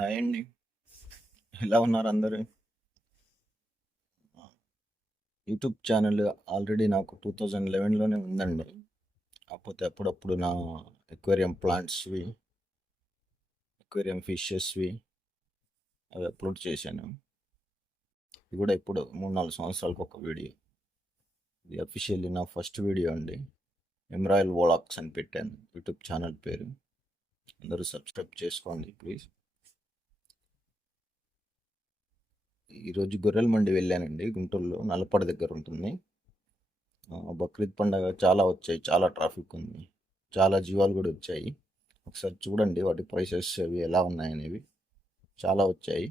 Hi అండి. ఎలా ఉన్నారు అందరూ? యూట్యూబ్ ఛానల్ ఆల్రెడీ నాకు 2011లోనే ఉందండి. కాకపోతే అప్పుడప్పుడు నా ఎక్వేరియం ప్లాంట్స్‌వి, ఎక్వేరియం ఫిషెస్‌వి అవి అప్లోడ్ చేశాను. ఇది కూడా ఇప్పుడు 3, 4 సంవత్సరాలకు ఒక వీడియో. ఇది అఫీషియల్లీ నా ఫస్ట్ వీడియో అండి. ఎమ్రాయిల్ వ్లాగ్స్ అని పెట్టాను యూట్యూబ్ ఛానల్ పేరు. అందరూ సబ్స్క్రైబ్ చేసుకోండి ప్లీజ్. ఈరోజు గొర్రెల మండి వెళ్ళానండి. గుంటూరులో నల్లపాడు దగ్గర ఉంటుంది. బక్రీద్ పండగ చాలా వచ్చాయి, చాలా ట్రాఫిక్ ఉంది, చాలా జీవాలు కూడా వచ్చాయి. ఒకసారి చూడండి వాటి ప్రైసెస్ అవి ఎలా ఉన్నాయనేవి. చాలా వచ్చాయి.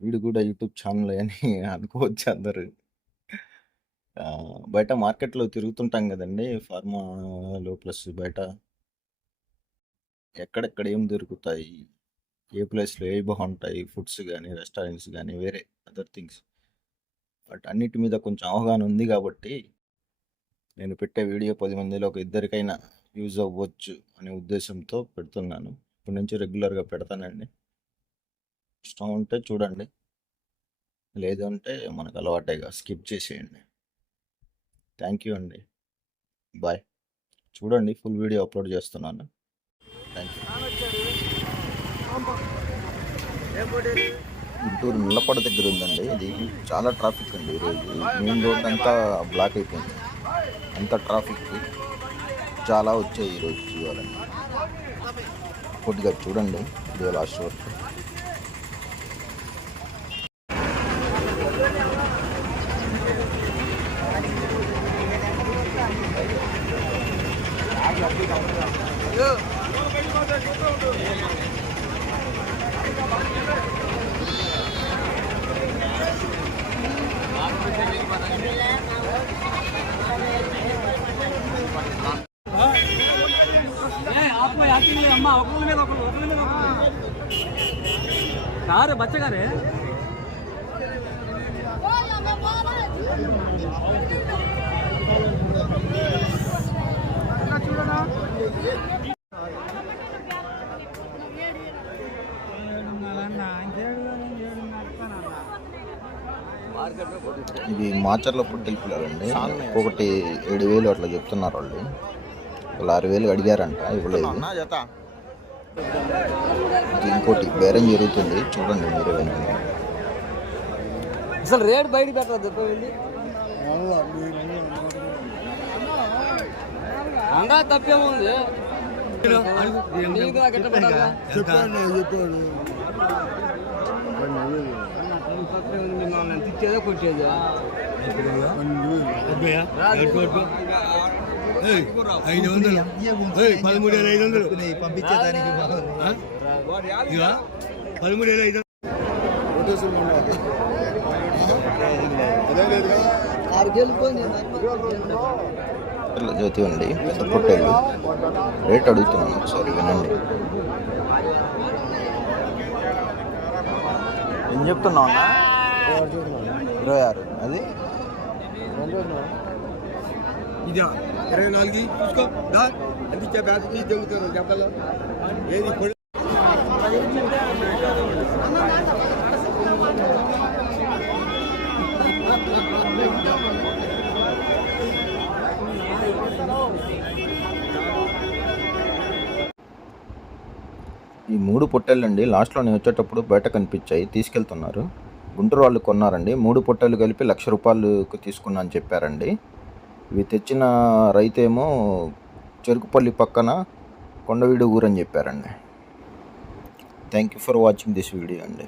వీడు కూడా యూట్యూబ్ ఛానల్ అని అనుకోవచ్చు అందరు. బయట మార్కెట్లో తిరుగుతుంటాం కదండి, ఫార్మాలో ప్లస్ బయట ఎక్కడెక్కడ ఏం దొరుకుతాయి, ఏ ప్లేస్లో ఏ బాగుంటాయి, ఫుడ్స్ కానీ రెస్టారెంట్స్ కానీ వేరే అదర్ థింగ్స్, బట్ అన్నిటి మీద కొంచెం అవగాహన ఉంది కాబట్టి నేను పెట్టే వీడియో 10 మందిలో ఒక ఇద్దరికైనా యూజ్ అవ్వచ్చు అనే ఉద్దేశంతో పెడుతున్నాను. ఇప్పటి నుంచి రెగ్యులర్గా పెడతానండి. ఇష్టం ఉంటే చూడండి, లేదు అంటే మనకు అలవాటేగా స్కిప్ చేసేయండి. థ్యాంక్ యూ అండి. బాయ్. చూడండి, ఫుల్ వీడియో అప్లోడ్ చేస్తున్నాను. Thank you. గుంటూరు నల్లపాడు దగ్గర ఉందండి. ఇది చాలా ట్రాఫిక్ అండి. ఈరోజు మెయిన్ రోడ్ అంతా బ్లాక్ అయిపోయింది. అంత ట్రాఫిక్ చాలా వచ్చాయి ఈరోజు జీవాలని. కొద్దిగా చూడండి వీడియో లాస్ట్ వరకు. అమ్మా ఒకరి మీద కారు బచ్చగారే ఇది మాచర్ల పొట్టెల పిల్లలండి. ఒకటి 7,000 అట్లా చెప్తున్నారు వాళ్ళు. 6,000 అడిగారంట, ఇవ్వలేదు. ఇంకోటి బేరం జరుగుతుంది, చూడండి మీరే వెళ్ళండి. అసలు రేట్ బయట పెట్టదు అందా తప్పేముంది. తిట్టేదో కొట్టేదా 500 13,500 పంపించేదానికి 13,500 జ్యోతి అండి, పెద్ద పొట్టేళ్ళు. రేట్ అడుగుతున్నాను, ఒకసారి వినండి. ఏం చెప్తున్నావు అన్న? 26. అది ఇది 24 చూసుకో. అందించే బ్యాగ్ తెగుతారు దెబ్బలు. ఏది ఈ 3 పొట్టేళ్ళండి లాస్ట్లో నేను వచ్చేటప్పుడు బయట కనిపించాయి, తీసుకెళ్తున్నారు. గుంటూరు వాళ్ళు కొన్నారండి. 3 పొట్టేళ్ళు కలిపి 1,00,000 రూపాయలకు తీసుకున్నా అని చెప్పారండి. ఇవి తెచ్చిన రైతేమో చెరుకుపల్లి పక్కన కొండవీడు ఊరని చెప్పారండి. Thank you for watching this video అండి.